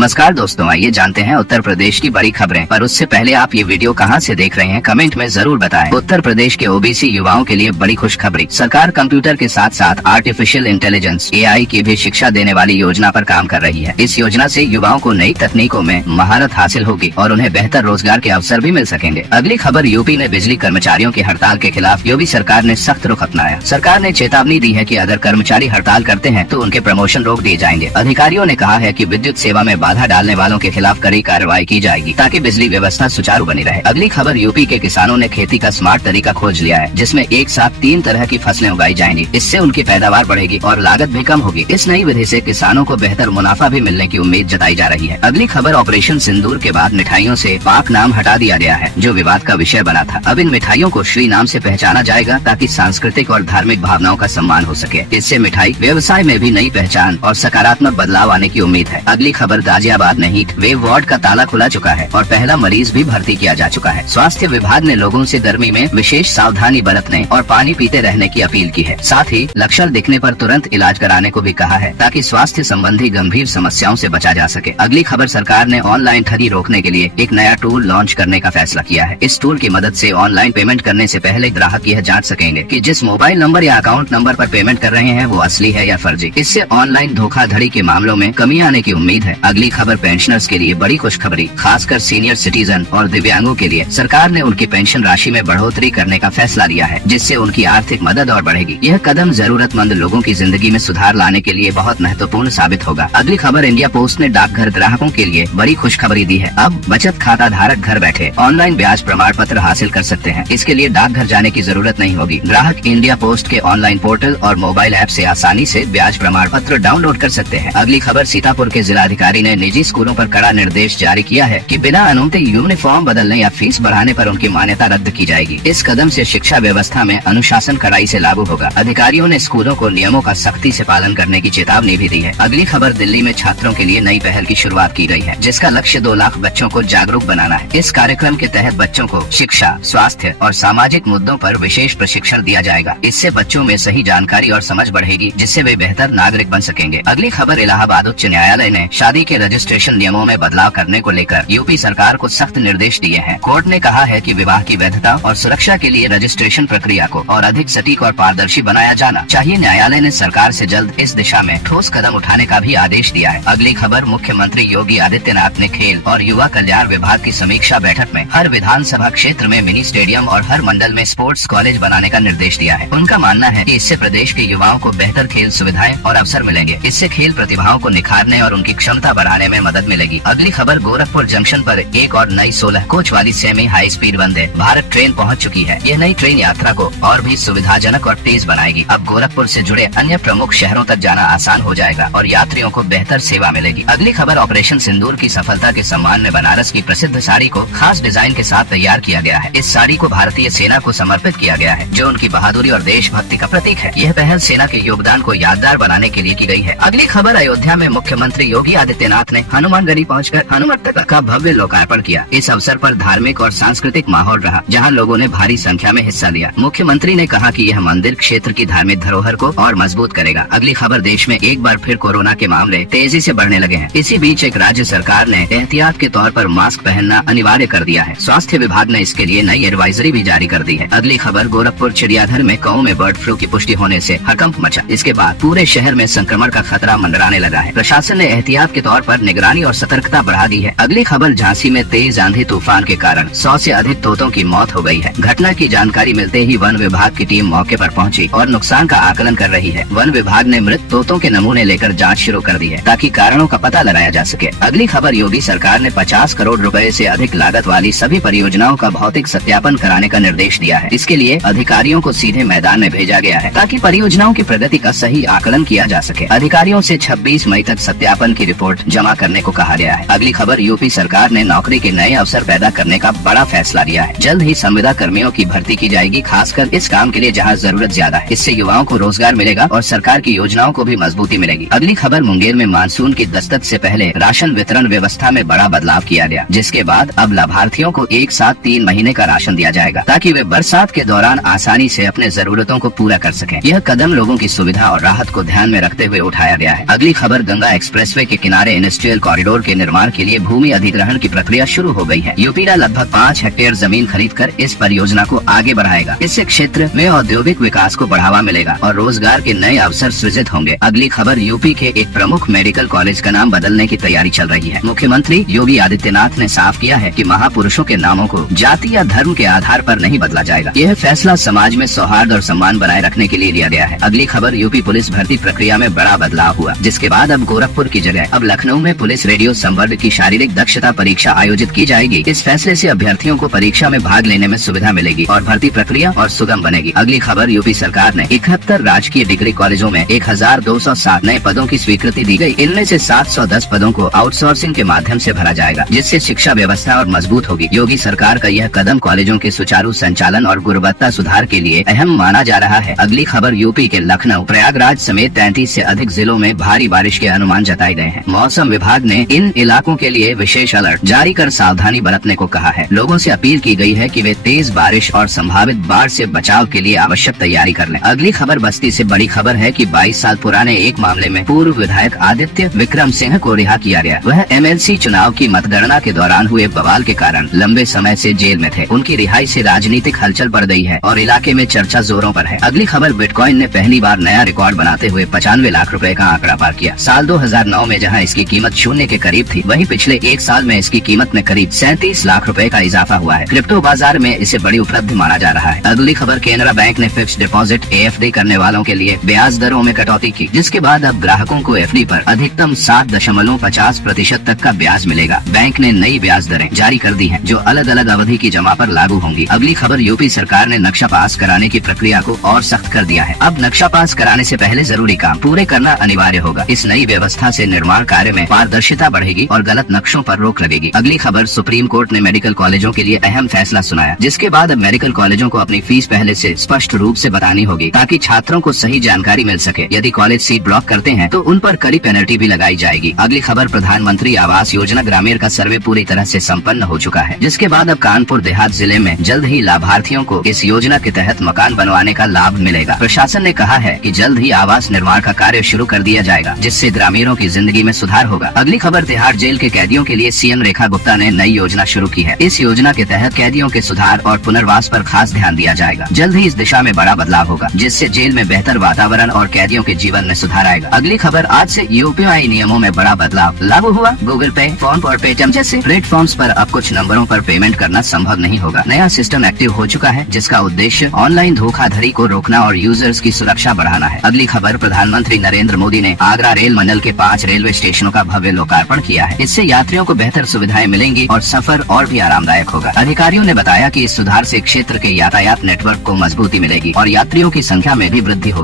नमस्कार दोस्तों, आइए जानते हैं उत्तर प्रदेश की बड़ी खबरें। पर उससे पहले आप ये वीडियो कहां से देख रहे हैं कमेंट में जरूर बताएं। उत्तर प्रदेश के ओबीसी युवाओं के लिए बड़ी खुशखबरी। सरकार कंप्यूटर के साथ साथ आर्टिफिशियल इंटेलिजेंस (एआई) की भी शिक्षा देने वाली योजना पर काम कर रही है। इस योजना से युवाओं को नई तकनीकों में महारत हासिल होगी और उन्हें बेहतर रोजगार के अवसर भी मिल सकेंगे। अगली खबर, यूपी में बिजली कर्मचारियों की हड़ताल के खिलाफ योगी सरकार ने सख्त रुख अपनाया। सरकार ने चेतावनी दी है कि अगर कर्मचारी हड़ताल करते हैं तो उनके प्रमोशन रोक दिए जाएंगे। अधिकारियों ने कहा है कि विद्युत सेवा में बाधा डालने वालों के खिलाफ कड़ी कार्रवाई की जाएगी ताकि बिजली व्यवस्था सुचारू बनी रहे। अगली खबर, यूपी के किसानों ने खेती का स्मार्ट तरीका खोज लिया है जिसमें एक साथ 3 तरह की फसलें उगाई जाएंगी। इससे उनकी पैदावार बढ़ेगी और लागत भी कम होगी। इस नई विधि से किसानों को बेहतर मुनाफा भी मिलने की उम्मीद जताई जा रही है। अगली खबर, ऑपरेशन सिंदूर के बाद मिठाइयों से पाक नाम हटा दिया गया है जो विवाद का विषय बना था। अब इन मिठाइयों को श्री नाम से पहचाना जाएगा ताकि सांस्कृतिक और धार्मिक भावनाओं का सम्मान हो सके। इससे मिठाई व्यवसाय में भी नई पहचान और सकारात्मक बदलाव आने की उम्मीद है। अगली खबर, गाजियाबाद में हीट वेव वार्ड का ताला खुला चुका है और पहला मरीज भी भर्ती किया जा चुका है। स्वास्थ्य विभाग ने लोगों से गर्मी में विशेष सावधानी बरतने और पानी पीते रहने की अपील की है। साथ ही लक्षण दिखने पर तुरंत इलाज कराने को भी कहा है ताकि स्वास्थ्य संबंधी गंभीर समस्याओं से बचा जा सके। अगली खबर, सरकार ने ऑनलाइन ठगी रोकने के लिए एक नया टूल लॉन्च करने का फैसला किया है। इस टूल की मदद से ऑनलाइन पेमेंट करने से पहले ग्राहक यह जांच सकेंगे कि जिस मोबाइल नंबर या अकाउंट नंबर पर पेमेंट कर रहे हैं वो असली है या फर्जी। इससे ऑनलाइन धोखाधड़ी के मामलों में कमी आने की उम्मीद है। अगली खबर, पेंशनर्स के लिए बड़ी खुशखबरी। खासकर सीनियर सिटीजन और दिव्यांगों के लिए सरकार ने उनकी पेंशन राशि में बढ़ोतरी करने का फैसला लिया है जिससे उनकी आर्थिक मदद और बढ़ेगी। यह कदम जरूरतमंद लोगों की जिंदगी में सुधार लाने के लिए बहुत महत्वपूर्ण साबित होगा। अगली खबर, इंडिया पोस्ट ने डाकघर ग्राहकों के लिए बड़ी खुशखबरी दी है। अब बचत खाता धारक घर बैठे ऑनलाइन ब्याज प्रमाण पत्र हासिल कर सकते हैं। इसके लिए डाकघर जाने की जरूरत नहीं होगी। ग्राहक इंडिया पोस्ट के ऑनलाइन पोर्टल और मोबाइल ऐप से आसानी से ब्याज प्रमाण पत्र डाउनलोड कर सकते हैं। अगली खबर, सीतापुर के जिलाधिकारी ने निजी स्कूलों पर कड़ा निर्देश जारी किया है कि बिना अनुमति यूनिफॉर्म बदलने या फीस बढ़ाने पर उनकी मान्यता रद्द की जाएगी। इस कदम से शिक्षा व्यवस्था में अनुशासन कड़ाई से लागू होगा। अधिकारियों ने स्कूलों को नियमों का सख्ती से पालन करने की चेतावनी भी दी है। अगली खबर, दिल्ली में छात्रों के लिए नई पहल की शुरुआत की गई है जिसका लक्ष्य 2 लाख बच्चों को जागरूक बनाना है। इस कार्यक्रम के तहत बच्चों को शिक्षा, स्वास्थ्य और सामाजिक मुद्दों पर विशेष प्रशिक्षण दिया जाएगा। इससे बच्चों में सही जानकारी और समझ बढ़ेगी जिससे वे बेहतर नागरिक बन सकेंगे। अगली खबर, इलाहाबाद उच्च न्यायालय ने शादी के रजिस्ट्रेशन नियमों में बदलाव करने को लेकर यूपी सरकार को सख्त निर्देश दिए हैं। कोर्ट ने कहा है कि विवाह की वैधता और सुरक्षा के लिए रजिस्ट्रेशन प्रक्रिया को और अधिक सटीक और पारदर्शी बनाया जाना चाहिए। न्यायालय ने सरकार से जल्द इस दिशा में ठोस कदम उठाने का भी आदेश दिया है। अगली खबर, मुख्यमंत्री योगी आदित्यनाथ ने खेल और युवा कल्याण विभाग की समीक्षा बैठक में हर विधानसभा क्षेत्र में मिनी स्टेडियम और हर मंडल में स्पोर्ट्स कॉलेज बनाने का निर्देश दिया है। उनका मानना है कि इससे प्रदेश के युवाओं को बेहतर खेल सुविधाएं और अवसर मिलेंगे। इससे खेल प्रतिभाओं को निखारने और उनकी क्षमता बढ़ाने में मदद मिलेगी। अगली खबर, गोरखपुर जंक्शन पर एक और नई 16 कोच वाली semi high speed Vande Bharat train पहुंच चुकी है। यह नई ट्रेन यात्रा को और भी सुविधाजनक और तेज बनाएगी। अब गोरखपुर से जुड़े अन्य प्रमुख शहरों तक जाना आसान हो जाएगा और यात्रियों को बेहतर सेवा मिलेगी। अगली खबर, ऑपरेशन सिंदूर की सफलता के सम्मान में बनारस की प्रसिद्ध साड़ी को खास डिजाइन के साथ तैयार किया गया है। इस साड़ी को भारतीय सेना को समर्पित किया गया है जो उनकी बहादुरी और देशभक्ति का प्रतीक है। यह पहल सेना के योगदान को यादगार बनाने के लिए की गई है। अगली खबर, अयोध्या में मुख्यमंत्री योगी आदित्यनाथ ने हनुमानगढ़ी पहुंचकर हनुमंतका का भव्य लोकार्पण किया। इस अवसर पर धार्मिक और सांस्कृतिक माहौल रहा जहां लोगों ने भारी संख्या में हिस्सा लिया। मुख्यमंत्री ने कहा कि यह मंदिर क्षेत्र की धार्मिक धरोहर को और मजबूत करेगा। अगली खबर, देश में एक बार फिर कोरोना के मामले तेजी से बढ़ने लगे हैं। इसी बीच एक राज्य सरकार ने एहतियात के तौर पर मास्क पहनना अनिवार्य कर दिया है। स्वास्थ्य विभाग ने इसके लिए नई एडवाइजरी भी जारी कर दी है। अगली खबर, गोरखपुर चिड़ियाघर में काऊ में बर्ड फ्लू की पुष्टि होने से हड़कंप मचा। इसके बाद पूरे शहर में संक्रमण का खतरा मंडराने लगा है। प्रशासन ने एहतियात के तौर पर निगरानी और सतर्कता बढ़ा दी है। अगली खबर, झांसी में तेज आंधी तूफान के कारण 100 से अधिक तोतों की मौत हो गई है। घटना की जानकारी मिलते ही वन विभाग की टीम मौके पर पहुंची और नुकसान का आकलन कर रही है। वन विभाग ने मृत तोतों के नमूने लेकर जांच शुरू कर दी है ताकि कारणों का पता लगाया जा सके। अगली खबर, योगी सरकार ने 50 करोड़ रुपए से अधिक लागत वाली सभी परियोजनाओं का भौतिक सत्यापन कराने का निर्देश दिया है। इसके लिए अधिकारियों को सीधे मैदान में भेजा गया है ताकि परियोजनाओं की प्रगति का सही आकलन किया जा सके। अधिकारियों से 26 मई तक सत्यापन की रिपोर्ट जमा करने को कहा गया है। अगली खबर, यूपी सरकार ने नौकरी के नए अवसर पैदा करने का बड़ा फैसला लिया है। जल्द ही संविदा कर्मियों की भर्ती की जाएगी, खासकर इस काम के लिए जहां जरूरत ज्यादा है। इससे युवाओं को रोजगार मिलेगा और सरकार की योजनाओं को भी मजबूती मिलेगी। अगली खबर, मुंगेर में मानसून की दस्तक से पहले राशन वितरण व्यवस्था में बड़ा बदलाव किया गया जिसके बाद अब लाभार्थियों को एक साथ 3 महीने का राशन दिया जाएगा ताकि वे बरसात के दौरान आसानी से अपने जरूरतों को पूरा कर सकें। यह कदम लोगों की सुविधा और राहत को ध्यान में रखते हुए उठाया गया है। अगली खबर, गंगा एक्सप्रेसवे के किनारे इंडस्ट्रियल कॉरिडोर के निर्माण के लिए भूमि अधिग्रहण की प्रक्रिया शुरू हो गई है। यूपीडा लगभग 5 हेक्टेयर जमीन खरीदकर इस परियोजना को आगे बढ़ाएगा। इससे क्षेत्र में औद्योगिक विकास को बढ़ावा मिलेगा और रोजगार के नए अवसर सृजित होंगे। अगली खबर, यूपी के एक प्रमुख मेडिकल कॉलेज का नाम बदलने की तैयारी चल रही है। मुख्यमंत्री योगी आदित्यनाथ ने साफ किया है कि महापुरुषों के नामों को जाति या धर्म के आधार पर नहीं बदला जाएगा। यह फैसला समाज में सौहार्द और सम्मान बनाए रखने के लिए लिया गया है। अगली खबर, यूपी पुलिस भर्ती प्रक्रिया में बड़ा बदलाव हुआ, जिसके बाद अब गोरखपुर की जगह अब लखनऊ में पुलिस रेडियो संवर्ग की शारीरिक दक्षता परीक्षा आयोजित की जाएगी। इस फैसले से अभ्यर्थियों को परीक्षा में भाग लेने में सुविधा मिलेगी और भर्ती प्रक्रिया और सुगम बनेगी। अगली खबर, यूपी सरकार ने 71 राजकीय डिग्री कॉलेजों में 1207 नए पदों की स्वीकृति दी गई। इनमें से 710 पदों को आउटसोर्सिंग के माध्यम से भरा जाएगा, जिससे शिक्षा व्यवस्था और मजबूत होगी। योगी सरकार का यह कदम कॉलेजों के सुचारू संचालन और गुणवत्ता सुधार के लिए अहम माना जा रहा है। अगली खबर, यूपी के लखनऊ, प्रयागराज समेत 33 से अधिक जिलों में भारी बारिश के अनुमान जताए गए हैं। मौसम विभाग ने इन इलाकों के लिए विशेष अलर्ट जारी कर सावधानी बरतने को कहा है। लोगों से अपील की गई है कि वे तेज बारिश और संभावित बाढ़ से बचाव के लिए आवश्यक तैयारी कर लें। अगली खबर, बस्ती से बड़ी खबर है कि 22 साल पुराने एक मामले में पूर्व विधायक आदित्य विक्रम सिंह को रिहा किया गया। वह एमएलसी चुनाव की मतगणना के दौरान हुए बवाल के कारण लंबे समय से जेल में थे। उनकी रिहाई से राजनीतिक हलचल बढ़ गई है और इलाके में चर्चा जोरों पर है। अगली खबर, बिटकॉइन ने पहली बार नया रिकॉर्ड बनाते हुए 95 लाख रुपए का आंकड़ा पार किया। साल 2009 में जहां इसकी कीमत शून्य के करीब थी, वहीं पिछले एक साल में इसकी कीमत में करीब 37 लाख रुपए का इजाफा हुआ है। क्रिप्टो बाजार में इसे बड़ी उपलब्धि माना जा रहा है। अगली खबर, केनरा बैंक ने फिक्स्ड डिपॉजिट AFD करने वालों के लिए ब्याज दरों में कटौती की, जिसके बाद अब ग्राहकों को FD पर अधिकतम 7.50% तक का ब्याज मिलेगा। बैंक ने नई ब्याज दरें जारी कर दी हैं, जो अलग अलग अवधि की जमा पर लागू होंगी। अगली खबर, यूपी सरकार ने नक्शा पास कराने की प्रक्रिया को और सख्त कर दिया है। अब नक्शा पास कराने से पहले जरूरी काम पूरे करना अनिवार्य होगा। इस नई व्यवस्था से निर्माण कार्य में पारदर्शिता बढ़ेगी और गलत नक्शों पर रोक लगेगी। अगली खबर, सुप्रीम कोर्ट ने मेडिकल कॉलेजों के लिए अहम फैसला सुनाया, जिसके बाद अब मेडिकल कॉलेजों को अपनी फीस पहले से स्पष्ट रूप से बतानी होगी, ताकि छात्रों को सही जानकारी मिल सके। यदि कॉलेज सीट ब्लॉक करते हैं तो उन पर कड़ी पेनल्टी भी लगाई जाएगी। अगली खबर, प्रधानमंत्री आवास योजना ग्रामीण का सर्वे पूरी तरह से संपन्न हो चुका है, जिसके बाद अब कानपुर देहात जिले में जल्द ही लाभार्थियों को इस योजना के तहत मकान बनवाने का लाभ मिलेगा। प्रशासन ने कहा है कि जल्द ही आवास निर्माण का कार्य शुरू कर दिया जाएगा, जिससे ग्रामीणों की जिंदगी में सुधार होगा। अगली खबर, तिहाड़ जेल के कैदियों के लिए CM रेखा गुप्ता ने नई योजना शुरू की है। इस योजना के तहत कैदियों के सुधार और पुनर्वास पर खास ध्यान दिया जाएगा। जल्द ही इस दिशा में बड़ा बदलाव होगा, जिससे जेल में बेहतर वातावरण और कैदियों के जीवन में सुधार आएगा। अगली खबर, आज से UPI नियमों में बड़ा बदलाव लागू हुआ। गूगल पे, फोन और पेटीएम जैसे प्लेटफॉर्म्स पर अब कुछ नंबरों पर पेमेंट करना संभव नहीं होगा। नया सिस्टम एक्टिव हो चुका है, जिसका उद्देश्य ऑनलाइन धोखाधड़ी को रोकना और यूजर्स की सुरक्षा बढ़ाना है। अगली खबर, प्रधानमंत्री नरेंद्र मोदी ने आगरा रेल मंडल के 5 रेलवे स्टेशनों का भव्य लोकार्पण किया है। इससे यात्रियों को बेहतर सुविधाएं मिलेंगी और सफर और भी आरामदायक होगा। अधिकारियों ने बताया कि इस सुधार से क्षेत्र के यातायात नेटवर्क को मजबूती मिलेगी और यात्रियों की संख्या में भी वृद्धि होगी।